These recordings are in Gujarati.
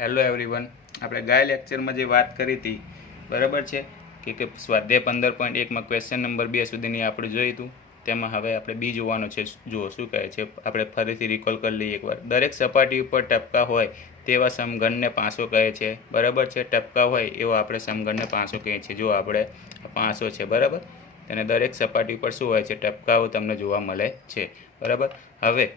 હેલો એવરીવન, આપણે ગયા લેક્ચરમાં જે વાત કરી હતી બરાબર છે કે સ્વાધ્યાય 15.1માં ક્વેશ્ચન નંબર 2 સુધીની આપણે જોઈ હતું. તેમાં હવે આપણે બી જોવાનો છે. જુઓ શું કહે છે, આપણે ફરીથી રિકોલ કરી લઈએ એકવાર. દરેક સપાટી ઉપર ટપકા હોય તેવા સમઘનને પાંસો કહે છે. બરાબર છે, ટપકા હોય એવો આપણે સમઘનને પાંસો કહીએ છીએ. જો આપણે પાંસો છે બરાબર, અને દરેક સપાટી ઉપર શું હોય છે, ટપકાઓ તમને જોવા મળે છે. બરાબર. હવે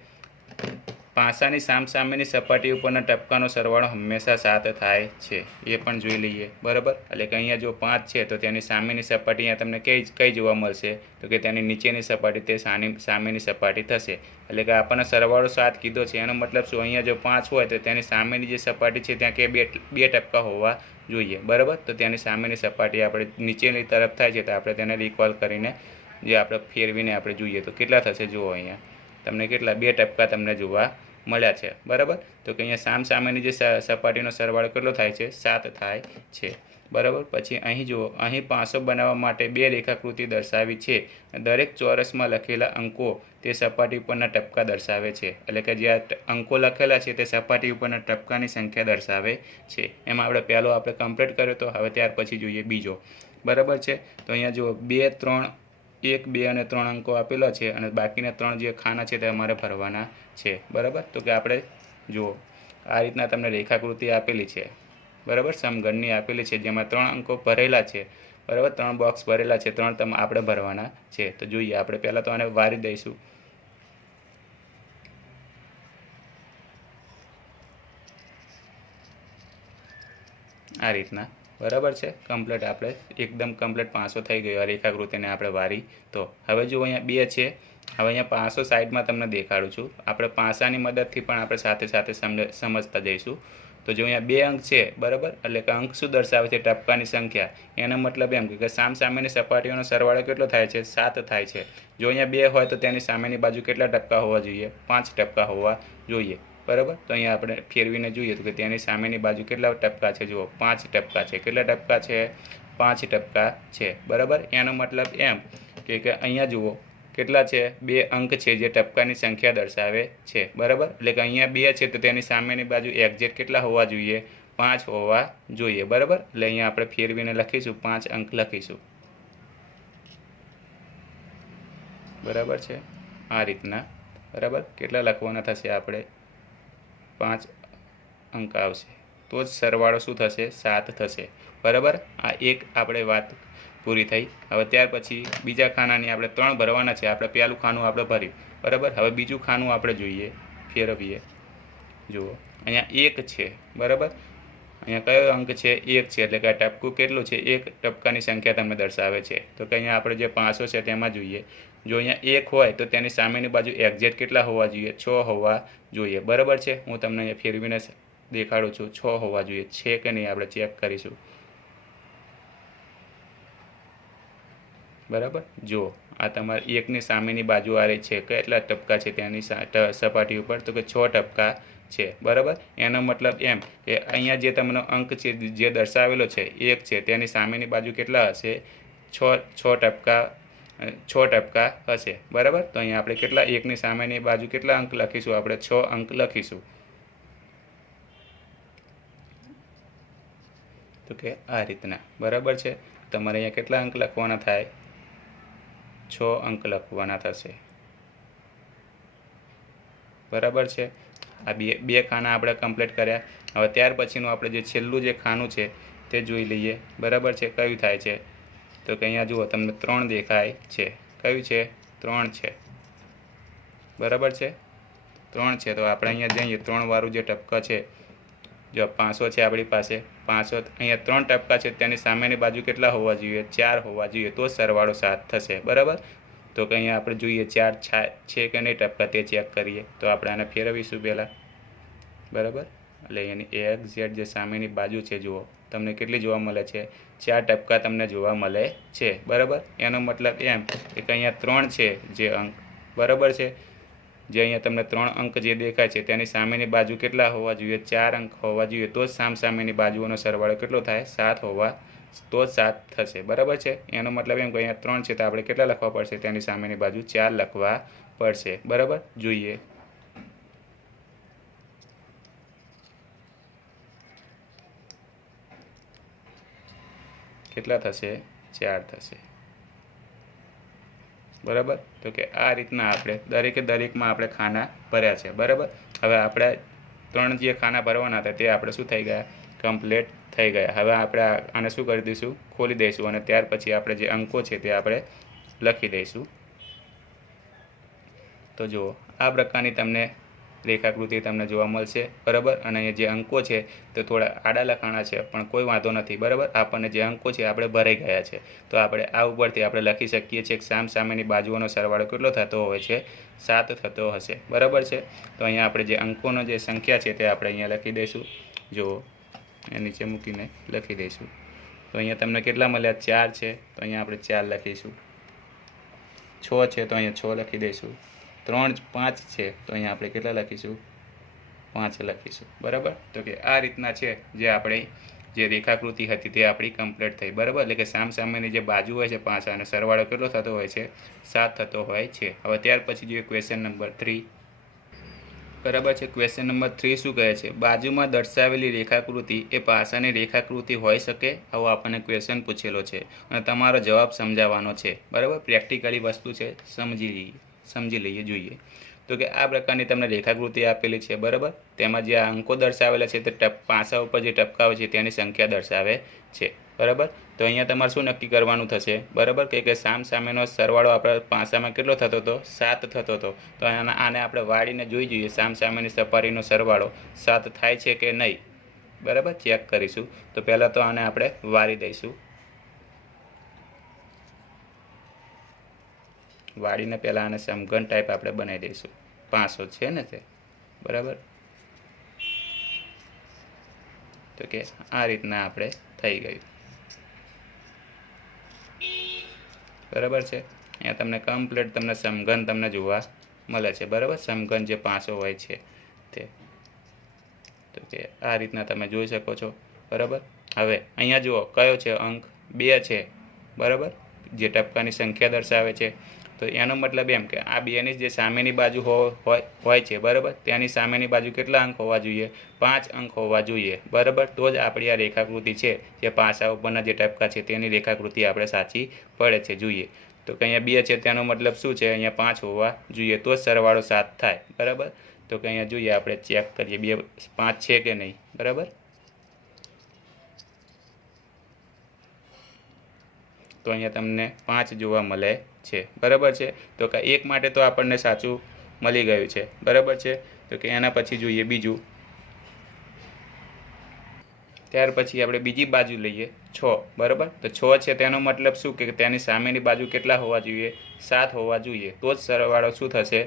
પાંસાની સામસામેની સપાટી ઉપરના ટપકાનો સરવાળો હંમેશા 7 થાય છે, એ પણ જોઈ લઈએ. બરાબર, એટલે કે અહીંયા જો 5 છે તો તેની સામેની સપાટી અહીંયા તમને કઈ જોવા મળશે, તો કે તેની નીચેની સપાટી તે સામેની સપાટી થશે. એટલે કે આપણને સરવાળો 7 કીધો છે, એનો મતલબ શું, અહીંયા જો 5 હોય તો તેની સામેની જે સપાટી છે ત્યાં કે બે ટપકા હોવા જોઈએ. બરાબર, તો તેની સામેની સપાટી આપણે નીચેની તરફ થાય છે તો આપણે તેને રિકોલ કરીને જે આપણે ફેરવીને આપણે જોઈએ તો કેટલા થશે. જુઓ અહીંયા તમને કેટલા 2 ટપકા તમને જોવા મળ્યા છે. બરાબર, તો કે અહીંયા સામેની જે સપાટીનો સરવાળો કેટલો થાય છે, 7 થાય છે. બરાબર, પછી અહીં જુઓ, અહીં પાંસો બનાવવા માટે 2 રેખાકૃતિ દર્શાવી છે. દરેક ચોરસમાં લખેલા અંકો તે સપાટી ઉપરના ટપકા દર્શાવે છે. એટલે કે જે અંકો લખેલા છે તે સપાટી ઉપરના ટપકાની સંખ્યા દર્શાવે છે. એમાં આપણે પહેલો આપણે કમ્પ્લીટ કર્યો તો હવે ત્યાર પછી જોઈએ બીજો. બરાબર છે, તો અહીંયા જુઓ 2, 3, 1, 2 અને 3 અંકો આપેલા છે અને બાકીના 3 જે ખાના છે તે અમારે ભરવાના છે. બરાબર, તો કે આપણે જુઓ આ રીતના તમને રેખાકૃતિ આપેલી છે. બરાબર, સમઘનની આપેલી છે જેમાં 3 અંકો ભરેલા છે. બરાબર, 3 બોક્સ ભરેલા છે, 3 આપણે ભરવાના છે. તો જોઈએ આપણે પહેલાં તો આને વારી દઈશું. આ રીતના. બરાબર છે, કમ્પ્લીટ આપણે એકદમ કમ્પ્લીટ 500 થઈ ગયો. આ રેખાકૃતિને આપણે વારી તો હવે જો અહીંયા 2 છે. હવે અહીંયા 500 સાઈડમાં તમને દેખાડું છું. આપણે પાંસાની મદદથી પણ આપણે સાથે સાથે સમજતા જઈશું. તો જો અહીંયા 2 અંક છે બરાબર, એટલે કે અંક શું દર્શાવે છે, ટપકાની સંખ્યા. એનો મતલબ એમ કે સામેની સપાટીઓનો સરવાળો કેટલો થાય છે, 7 થાય છે. જો અહીંયા 2 હોય તો તેની સામેની બાજુ કેટલા ટપકા હોવા જોઈએ, 5 ટપકા હોવા જોઈએ. બરાબર, તો અહીંયા આપણે ફેરવીને જોઈએ તો કે તેની સામેની બાજુ કેટલા ટપકા છે. જુઓ 5 ટપકા છે. કેટલા ટપકા છે, 5 ટપકા છે. બરાબર, એનો મતલબ એમ કે અહીંયા જુઓ કેટલા છે, 2 અંક છે જે ટપકાની સંખ્યા દર્શાવે છે. બરાબર, એટલે કે અહીંયા 2 છે તો તેની સામેની બાજુ એક્ઝેક્ટ કેટલા હોવા જોઈએ, 5 હોવા જોઈએ. બરાબર, એટલે અહીંયા આપણે ફેરવીને લખીશું, 5 અંક લખીશું. બરાબર છે, આ રીતના. બરાબર, કેટલા લખવાના થશે, આપણે 5 અંક આવશે તો જ સરવાળો શું થશે, 7 થશે. બરાબર, આ એક આપણે વાત પૂરી થઈ. હવે ત્યાર પછી બીજા ખાનાની આપણે 3 ભરવાના છે. આપણે પહેલું ખાનું આપણે ભર્યું. બરાબર, હવે બીજું ખાનું આપણે જોઈએ, ફેરવીએ. જુઓ અહીંયા 1 છે. બરાબર, અહીંયા કયો અંક છે, 1 છે, એટલે કે આ ટપકું કેટલું છે, 1 ટપકાની સંખ્યા તમને દર્શાવે છે. તો કે અહીંયા આપણે જે 500 છે તેમાં જોઈએ. જો અહીંયા 1 હોય તો તેની સામેની બાજુ એક્ઝેક્ટ કેટલા હોવા જોઈએ, 6 હોવા જોઈએ. બરાબર છે, હું તમને અહીંયા ફેરવીને દેખાડું છું. 6 હોવા જોઈએ. છે કે નહીં આપણે ચેક કરીશું. બરાબર, જો આ તમારી 1ની સામેની બાજુ આ રહી છે, કેટલા ટપકા છે તેની સપાટી ઉપર, તો કે 6 ટપકા છે. બરાબર, એનો મતલબ એમ કે અહીંયા જે તમને અંક છે જે દર્શાવેલો છે 1 છે, તેની સામેની બાજુ કેટલા હશે, 6 ટપકા હશે. બરાબર, તો અહીંયા આપણે કેટલા 1ની સામેની બાજુ કેટલા અંક લખીશું, આપણે 6 અંક લખીશું. તો કે આ રીતના. બરાબર છે, તમારે અહીંયા કેટલા અંક લખવાના થાય, 6 અંક લખવાના થશે. બરાબર છે, આ બે ખાના આપણે કમ્પ્લીટ કર્યા. હવે ત્યાર પછીનું આપણે જે છેલ્લું જે ખાનું છે તે જોઈ લઈએ. બરાબર છે, કયું થાય છે, તો કે અહીંયા જુઓ તમને 3 દેખાય છે. કયું છે, 3 છે. બરાબર છે, 3 છે. તો આપણે અહીંયા જઈએ, 3 વાળું જે ટપકા છે, જો 500 છે આપણી પાસે, 500 અહીંયા 3 ટપકા છે, તેની સામેની બાજુ કેટલા હોવા જોઈએ, 4 હોવા જોઈએ, તો સરવાળો 7 થશે. બરાબર, તો કે અહીંયા આપણે જોઈએ 4 છે કે નહીં ટપકા તે ચેક કરીએ. તો આપણે આને ફેરવીશું પહેલાં. બરાબર, એટલે એની એક્ઝેક્ટ જે સામેની બાજુ છે જુઓ તમને કેટલી જોવા મળે છે, 4 ટપકા તમને જોવા મળે છે. બરાબર, એનો મતલબ એમ કે અહીંયા 3 છે જે અંક. બરાબર છે, જે અહીંયા તમને 3 અંક જે દેખાય છે તેની સામેની બાજુ કેટલા હોવા જોઈએ, 4 અંક હોવા જોઈએ, તો જ સામેની બાજુઓનો સરવાળો કેટલો થાય, 7 હોવા, તો જ 7 થશે. બરાબર છે, એનો મતલબ એમ કે અહીંયા 3 છે તો આપણે કેટલા લખવા પડશે, તેની સામેની બાજુ 4 લખવા પડશે. બરાબર, જોઈએ. કેટલા થશે? 4 થશે, બરાબર. તો કે આ રીતના આપણે દરેકમાં આપણે ખાના ભર્યા છે, બરાબર. હવે આપણે 3 જે ખાના ભરવાના હતા તે આપણે શું થઈ ગયા? કમ્પ્લીટ થઈ ગયા. હવે આપણે આને શું કરી દઈશું? ખોલી દઈશું અને ત્યાર પછી આપણે જે અંકો છે તે આપણે લખી દઈશું. તો જુઓ, આ પ્રકારની તમને રેખાકૃતિ તમને જોવા મળશે, બરાબર. અને અહીંયા જે અંકો છે તે થોડા આડા લખાણા છે, પણ કોઈ વાંધો નથી, બરાબર. આપણને જે અંકો છે આપણે ભરાઈ ગયા છે. તો આપણે આ ઉપરથી આપણે લખી શકીએ છીએ કે સામેની બાજુઓનો સરવાળો કેટલો થતો હોય છે? 7 થતો હશે, બરાબર છે. તો અહીંયા આપણે જે અંકોનો જે સંખ્યા છે તે આપણે અહીંયા લખી દઈશું. જુઓ, એ નીચે મૂકીને લખી દઈશું. તો અહીંયા તમને કેટલા મળ્યા? 4 છે, તો અહીંયા આપણે 4 લખીશું. 6 છે, તો અહીંયા 6 લખી દઈશું. 3 5 છે, તો અહીંયા આપણે કેટલા લખીશું? 5 લખીશું, બરાબર. તો કે આ રીતના છે જે આપણે જે રેખાકૃતિ હતી તે આપણી કમ્પ્લીટ થઈ, બરાબર. એટલે કે સામેની જે બાજુ હોય છે પાસાનો સરવાળો કેટલો થતો હોય છે? 7 થતો હોય છે. હવે ત્યાર પછી જોઈએ ક્વેશ્ચન નંબર 3, બરાબર છે. ક્વેશ્ચન નંબર 3 શું કહે છે? બાજુમાં દર્શાવેલી રેખાકૃતિ એ પાસાની રેખાકૃતિ હોઈ શકે? આવો આપણને ક્વેશ્ચન પૂછેલો છે અને તમારો જવાબ સમજાવવાનો છે, બરાબર. પ્રેક્ટિકલી વસ્તુ છે, સમજી લઈએ, જોઈએ. તો કે આ પ્રકારની તમને રેખાકૃતિ આપેલી છે, બરાબર. તેમાં જે અંકો દર્શાવેલા છે તે પાસા ઉપર જે ટપકાઓ છે તેની સંખ્યા દર્શાવે છે, બરાબર. તો અહીંયા તમારે શું નક્કી કરવાનું થશે? બરાબર, કે સામેનો સરવાળો આપણા પાસામાં કેટલો થતો હતો? 7 થતો હતો. તો આને આપણે વાળીને જોઈ જોઈએ સામેની સપાટીનો સરવાળો 7 થાય છે કે નહીં, બરાબર. ચેક કરીશું. તો પહેલાં તો આને આપણે વાળી દઈશું. વાળીને પહેલાં આને સમઘન ટાઈપ આપણે બનાવી દઈશું. 500 છે ને તે, બરાબર. તો કે આ રીતના આપણે થઈ ગયું, બરાબર છે. અહીંયા તમને કમ્પ્લીટ તમને સમઘન તમને જોવા મળે છે, બરાબર. સમઘન જે 500 હોય છે તે. તો કે આ રીતના તમે જોઈ શકો છો, બરાબર. હવે અહીંયા જુઓ કયો છે અંક? 2 છે, બરાબર, જે ટપકાની સંખ્યા દર્શાવે છે. તો એનો મતલબ એમ કે આ 2ની જે સામેની બાજુ હોય છે, બરાબર, ત્યાંની સામેની બાજુ કેટલા અંક હોવા જોઈએ? 5 અંક હોવા જોઈએ, બરાબર. તો જ આપણી આ રેખાકૃતિ છે જે પાસા ઉપરના જે ટપકા છે તેની રેખાકૃતિ આપણે સાચી પડે છે, જોઈએ. તો કે અહીંયા 2 છે તેનો મતલબ શું છે? અહીંયા 5 હોવા જોઈએ, તો જ સરવાળો 7 થાય, બરાબર. તો કે અહીંયા જોઈએ, આપણે ચેક કરીએ 2 5 છે કે નહીં, બરાબર. તો અહીંયા તમને 5 જોવા મળે છે, બરાબર છે. તો કે 1 માટે તો આપણને સાચું મળી ગયું છે, બરાબર છે. તો કે એના પછી જોઈએ બીજું. ત્યાર પછી આપણે બીજી બાજુ લઈએ 6, બરાબર. તો 6 છે તેનો મતલબ શું કે તેની સામેની બાજુ કેટલા હોવા જોઈએ? 7 હોવા જોઈએ, તો જ સરવાળો શું થશે?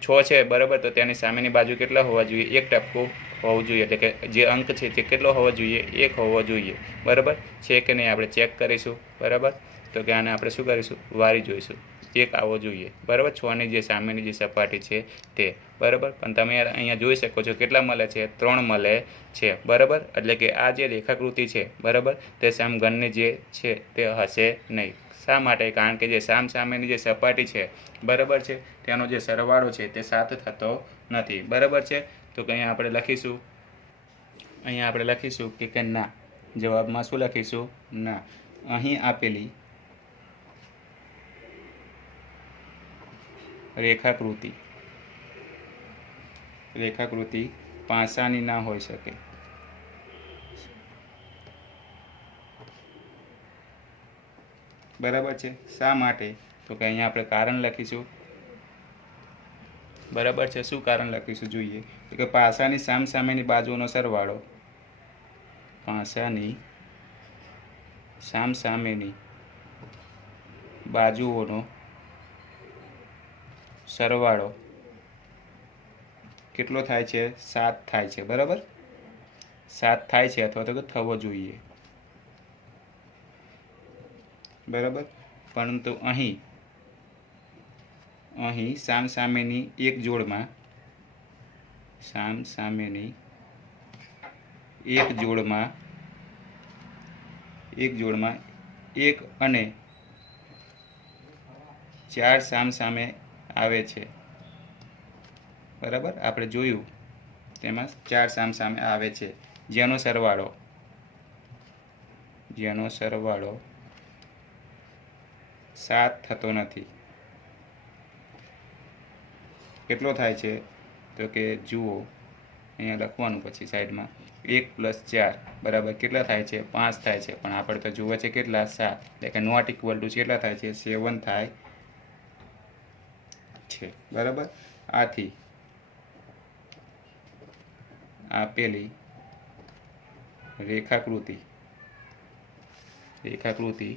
6 છે, બરાબર. તો તેની સામેની બાજુ કેટલા હોવા જોઈએ? 1 ટપકું હોવું જોઈએ, એટલે કે જે અંક છે તે કેટલો હોવો જોઈએ? 1 હોવો જોઈએ, બરાબર છે કે નહીં? આપણે ચેક કરીશું, બરાબર. તો કે આને આપણે શું કરીશું? વારી જોઈશું. 1 આવવો જોઈએ, બરાબર. 6ની જે સામેની જે સપાટી છે તે, બરાબર. પણ તમે અહીંયા જોઈ શકો છો કેટલા મળે છે? 3 મળે છે, બરાબર. એટલે કે આ જે રેખાકૃતિ છે, બરાબર, તે સમઘનની જે છે તે હશે નહીં. શા માટે? કારણ કે જે સામેની જે સપાટી છે, બરાબર છે, તેનો જે સરવાળો છે તે 7 થતો નથી, બરાબર છે. તો કે અહીંયા આપણે લખીશું કે ના. જવાબમાં શું લખીશું? ના. અહીં આપેલી રેખાકૃતિ પાસાની ના હોઈ શકે. બરાબર છે. શા માટે? તો કે અહીંયા આપણે કારણ લખીશું, બરાબર છે. શું કારણ લખીશું જોઈએ? કે પાસાની સામેની બાજુનો સરવાળો, પાસાની સામેની બાજુઓનો સરવાળો કેટલો થાય છે? 7 થાય છે, બરાબર. 7 થાય છે અથવા તો થવો જોઈએ, બરાબર. પરંતુ અહીં સામેની એક જોડમાં 1 અને 4 સામે આવે છે, બરાબર. આપણે જોયું તેમાં 4 સામે આવે છે, જેનો સરવાળો જેનો સરવાળો 7 થતો નથી. કેટલો થાય છે? તો કે જુઓ અહીંયા લખવાનું, પછી સાઈડમાં 1 + 4 બરાબર કેટલા થાય છે? 5 થાય છે. પણ આપણે તો જુએ છે કેટલા? 7. એટલે કે નોટ ઇક્વલ ટુ કેટલા થાય છે? 7 થાય છે. બરાબર. આથી આપેલી રેખાકૃતિ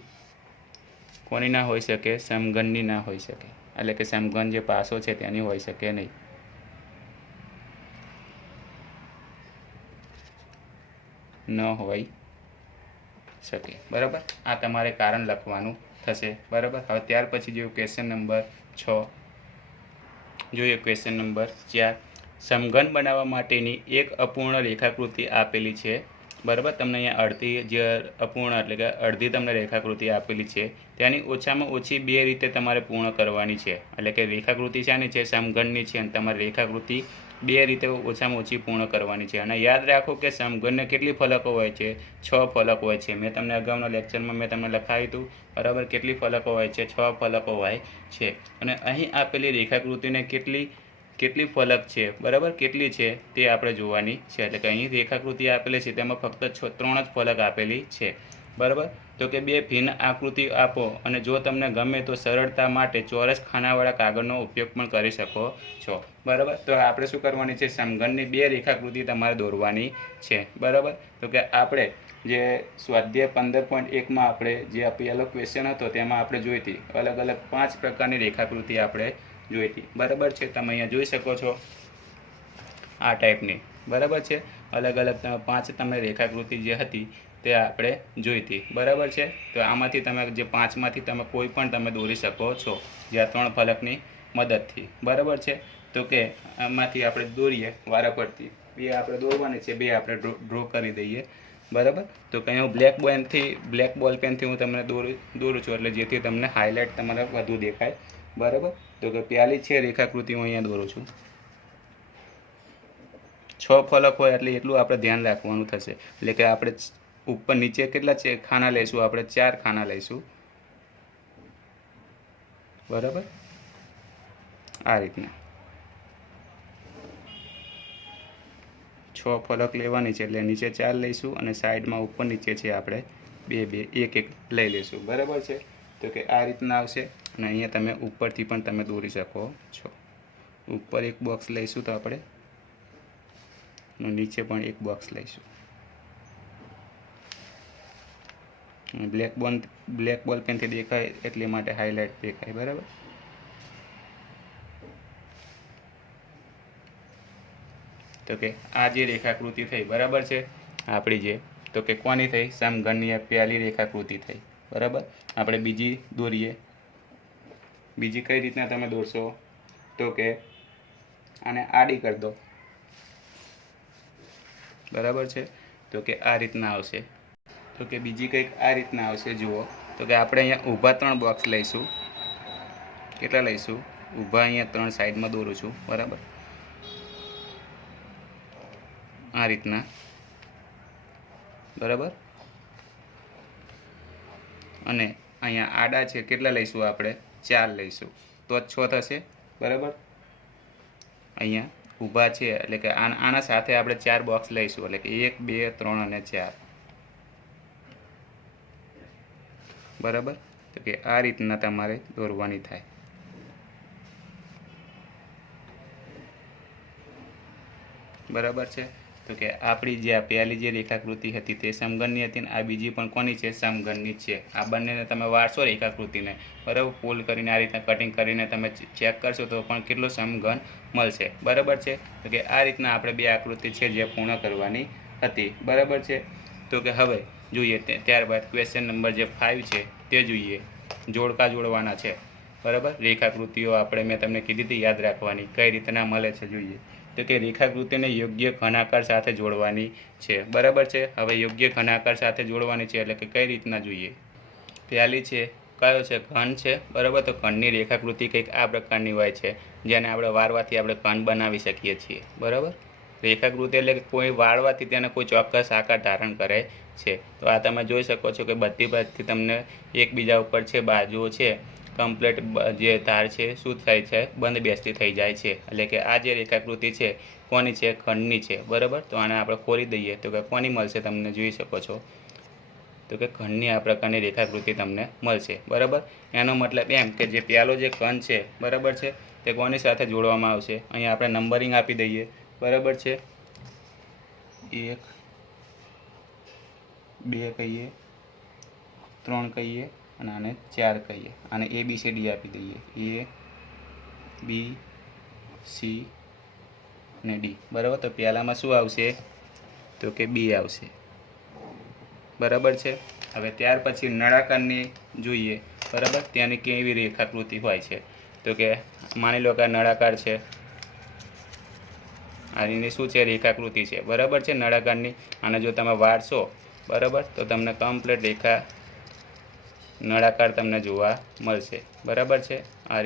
કોની ના હોઈ શકે? સમઘનની ના હોઈ શકે. એટલે કે સમઘન જે પાસો છે તેની હોઈ શકે નહીં. ન હોઈ શકે. બરાબર. આ તમારે કારણ લખવાનું થશે. બરાબર. હવે ત્યાર પછી જોઈએ ક્વેશ્ચન નંબર 6. જોઈએ ક્વેશ્ચન નંબર 4. સમઘન બનાવવા માટેની એક અપૂર્ણ રેખાકૃતિ આપેલી છે. બરાબર. તમને અહીંયા અડધી જે અપૂર્ણ એટલે કે અડધી તમને રેખાકૃતિ આપેલી છે, તેની ઓછામાં ઓછી 2 રીતે તમારે પૂર્ણ કરવાની છે. એટલે કે રેખાકૃતિ શાની છે? સમઘનની છે. અને તમારે રેખાકૃતિ 2 રીતે ઓછામાં ઓછી પૂર્ણ કરવાની છે. અને યાદ રાખો કે સમઘનને કેટલી ફલકો હોય છે? 6 ફલકો હોય છે. મેં તમને અગાઉના લેક્ચરમાં લખાવ્યું હતું. બરાબર. કેટલી ફલકો હોય છે? 6 ફલકો હોય છે. અને અહીં આપેલી રેખાકૃતિને કેટલી ફલક છે? બરાબર. કેટલી છે તે આપણે જોવાની છે. એટલે કે અહીં રેખાકૃતિ આપેલી છે તેમાં ફક્ત 3 જ ફલક આપેલી છે. બરાબર. તો કે 2 ભિન્ન આકૃતિ આપો, અને જો તમને ગમે તો સરળતા માટે ચોરસ ખાનાવાળા કાગળનો ઉપયોગ પણ કરી શકો છો. બરાબર. તો આપણે શું કરવાની છે? સમઘનની 2 રેખાકૃતિ તમારે દોરવાની છે. બરાબર. તો કે આપણે જે સ્વાધ્યાય 15.1માં આપણે જે પહેલો ક્વેશ્ચન હતો તેમાં આપણે જોઈ હતી અલગ અલગ 5 પ્રકારની રેખાકૃતિ આપણે જોઈ હતી. બરાબર છે. તમે અહીંયા જોઈ શકો છો આ ટાઈપની. બરાબર છે. અલગ અલગ 5 તમે રેખાકૃતિ જે હતી તે આપણે જોઈ હતી. બરાબર છે. તો આમાંથી તમે જે 5માંથી તમે કોઈ પણ તમે દોરી શકો છો, જે આ 3 ફલકની મદદથી. બરાબર છે. તો કે આમાંથી આપણે દોરીએ વારાફરતી. 2 આપણે દોરવાની છે, 2 આપણે ડ્રો કરી દઈએ. બરાબર. તો કે હું બ્લેક બોલ પેનથી હું તમને દોરું છું, એટલે જેથી તમને હાઇલાઇટ તમારે વધુ દેખાય. બરાબર. તો કે પહેલી છે રેખાકૃતિ હું અહીંયા દોરું છું. 6 ફલક હોય એટલે એટલું આપણે ધ્યાન રાખવાનું થશે. એટલે કે આપણે ઉપર નીચે કેટલા છે ખાના લઈશું? આપણે 4 ખાના લઈશું. બરાબર. આ રીતના 6 ફલક લેવાની છે. એટલે નીચે 4 લઈશું અને સાઈડમાં ઉપર નીચે છે આપણે 2 1 લઈ લઈશું. બરાબર છે. તો કે આ રીતના આવશે. અને અહીંયા તમે ઉપરથી પણ તમે દોરી શકો છો. ઉપર એક બોક્સ લઈશું તો આપણે, અને નીચે પણ એક બોક્સ લઈશું. બ્લેક બોલ પેનથી દેખાય એટલે માટે હાઇલાઇટ દેખાય. બરાબર. તો કે આ જે રેખાકૃતિ થઈ, બરાબર છે આપણી જે, તો કે કોની થઈ? સમઘનની પહેલી રેખાકૃતિ થઈ. બરાબર. આપણે બીજી દોરીએ. બીજી કઈ રીતના તમે દોરશો? તો કે આને આડી કરી દો. બરાબર છે. તો કે આ રીતના આવશે. તો કે બીજી કંઈક આ રીતના આવશે. જુઓ. તો કે આપણે અહીંયા ઊભા 3 બોક્સ લઈશું. કેટલા લઈશું? ઊભા અહીંયા 3 સાઈડમાં દોરું છું. બરાબર. આ રીતના. બરાબર. અને અહીંયા આડા છે કેટલા લઈશું? આપણે 4 લઈશું તો જ 6 થશે. બરાબર. અહીંયા ઊભા છે એટલે કે આના સાથે આપણે 4 બોક્સ લઈશું. એટલે કે 1 2 3 અને 4. બરાબર. તો કે આ રીતના તમારે દોરવાની થાય. બરાબર છે. તો કે આપણી જે આ પહેલી જે રેખાકૃતિ હતી તે સમઘનની હતી, અને આ બીજી પણ કોની છે? સમઘનની છે. આ બંનેને તમે વારશો રેખાકૃતિને. બરાબર. ફોલ્ડ કરીને આ રીતના કટિંગ કરીને તમે ચેક કરશો તો પણ કેટલું સમઘન મળશે. બરાબર છે. તો કે આ રીતના આપણે 2 આકૃતિ છે જે પૂર્ણ કરવાની હતી. બરાબર છે. તો કે હવે જોઈએ ત્યારબાદ ક્વેશ્ચન નંબર જે 5 છે તે જોઈએ. જોડકા જોડવાના છે. બરાબર. રેખાકૃતિઓ આપણે મેં તમને કીધી હતી યાદ રાખવાની, કઈ રીતના મળે છે જોઈએ. તો કે રેખાકૃતિને યોગ્ય ઘનાકાર સાથે જોડવાની છે. બરાબર છે. હવે યોગ્ય ઘનાકાર સાથે જોડવાની છે એટલે કે કઈ રીતના જોઈએ. પહેલી છે કયો છે? ઘન છે. બરાબર. તો ઘનની રેખાકૃતિ કંઈક આ પ્રકારની હોય છે, જેને આપણે વારવાથી આપણે ઘન બનાવી શકીએ છીએ. બરાબર. રેખાકૃતિ એટલે કોઈ વાળવાથી તેને કોઈ ચોક્કસ આકાર ધારણ કરે છે. તો આ તમે જોઈ શકો છો કે બધી બાજુથી તમને એકબીજા ઉપર છે બાજુઓ છે કમ્પ્લીટ જે ધાર છે શું થાય છે બંધ બેસતી થઈ જાય છે. એટલે કે આ જે રેખાકૃતિ છે કોની છે? ખંડની છે. બરાબર. તો આને આપણે ખોલી દઈએ તો કે કોની મળશે તમને જોઈ શકો છો તો કે ખંડની આ પ્રકારની રેખાકૃતિ તમને મળશે. બરાબર. એનો મતલબ એમ કે જે પહેલો જે ખંડ છે બરાબર છે તે કોની સાથે જોડવામાં આવશે? અહીંયા આપણે નંબરિંગ આપી દઈએ. બરાબર છે. 1 2 કહીએ, 3 કહીએ અને આને 4 કહીએ. આને ABCD આપી દઈએ. A B C અને D. બરાબર. તો પહેલામાં શું આવશે તો કે B આવશે. બરાબર છે. હવે ત્યાર પછી નળાકારની જોઈએ. બરાબર. ત્યાંની કેવી રેખાકૃતિ હોય છે તો કે માની લો કે આ નળાકાર છે, આની શું છે? રેખાકૃતિ છે. બરાબર છે નળાકારની. અને જો તમે વાળશો બરાબર તો તમને કમ્પ્લીટ રેખા નળાકાર તમને જોવા મળશે. બરાબર છે. આ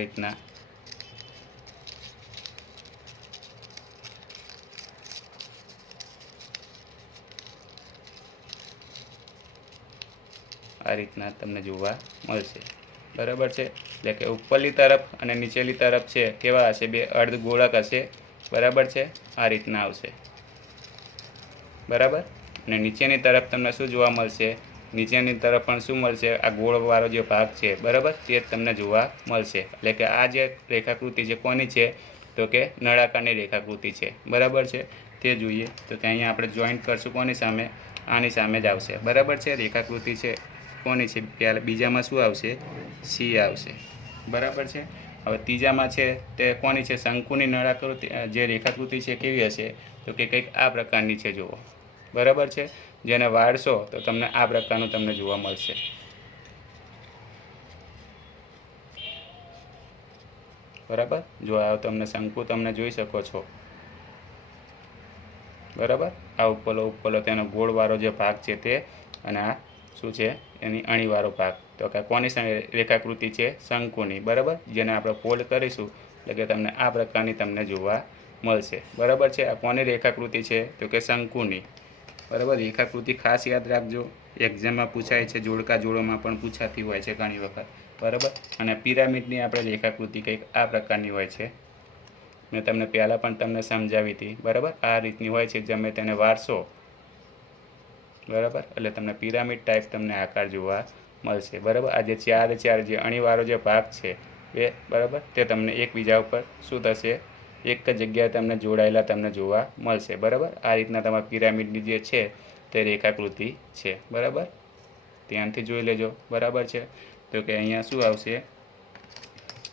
રીતના તમને જોવા મળશે. બરાબર છે. એટલે કે ઉપરની તરફ અને નીચેની તરફ છે કેવા હશે? બે અર્ધગોળક હશે. બરાબર છે. આ રીતના આવશે. બરાબર. અને નીચેની તરફ તમને શું જોવા મળશે? નીચેની તરફ પણ શું મળશે? આ ગોળવાળો જે ભાગ છે બરાબર તે જ તમને જોવા મળશે. એટલે કે આ જે રેખાકૃતિ છે કોની છે તો કે નળાકારની રેખાકૃતિ છે. બરાબર છે. તે જોઈએ તો કે અહીંયા આપણે જોઈન્ટ કરશું કોની સામે? આની સામે જ આવશે. બરાબર છે. રેખાકૃતિ છે કોની છે? પહેલાં બીજામાં શું આવશે? C આવશે. બરાબર છે. હવે ત્રીજામાં છે તે કોની છે? શંકુની નળાકૃતિ જે રેખાકૃતિ છે કેવી હશે તો કે કંઈક આ પ્રકારની છે. જુઓ. બરાબર છે. જેને વાળશો તો તમને આ પ્રકારનું તમને જોવા મળશે. બરાબર. જો આ તમને શંકુ તમને જોઈ શકો છો. બરાબર. આ ઉપરલો તેનો ગોળવાળો જે ભાગ છે તે અને આ શું છે? એની અણીવાળો ભાગ. તો કે કોની રેખાકૃતિ છે? શંકુની. બરાબર. જેને આપણે ફોલ્ડ કરીશું એટલે કે તમને આ પ્રકારની તમને જોવા મળશે. બરાબર છે. આ કોની રેખાકૃતિ છે તો કે શંકુની. બરાબર. રેખાકૃતિ ખાસ યાદ રાખજો. એક્ઝામમાં પૂછાય છે. જોડકા જોડોમાં પણ પૂછાતી હોય છે ઘણી વખત. બરાબર. અને પિરામિડની આપણે રેખાકૃતિ કંઈક આ પ્રકારની હોય છે. મેં તમને પહેલાં પણ તમને સમજાવી હતી. બરાબર. આ રીતની હોય છે. તમે તેને વાળશો બરાબર એટલે તમને પિરામિડ ટાઈપ તમને આકાર જોવા મળશે. બરાબર. આ જે ચાર જે અણીવાળો જે ભાગ છે એ બરાબર તે તમને એકબીજા ઉપર શું થશે? એક જ જગ્યાએ તમને જોડાયેલા તમને જોવા મળશે. બરાબર. આ રીતના તમારા પિરામિડની જે છે તે રેખાકૃતિ છે. બરાબર. ધ્યાનથી જોઈ લેજો. બરાબર છે. તો કે અહીંયા શું આવશે?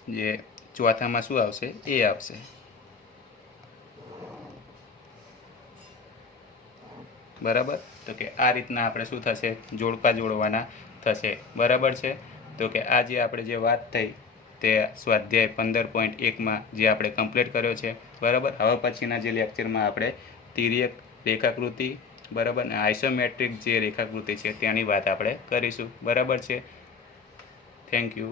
જે ચોથામાં શું આવશે? A આવશે. બરાબર. તો કે આ રીતના આપણે શું થશે? જોડકા જોડવાના થશે. બરાબર છે. તો કે આ જે આપણે જે વાત થઈ તે સ્વાધ્યાય 15.1માં જે આપણે કમ્પ્લીટ કર્યો છે. બરાબર. હવે પછીના જે લેક્ચરમાં આપણે તિર્યક રેખાકૃતિ બરાબર અને આઇસોમેટ્રિક જે રેખાકૃતિ છે તેની વાત આપણે કરીશું. બરાબર છે. Thank you.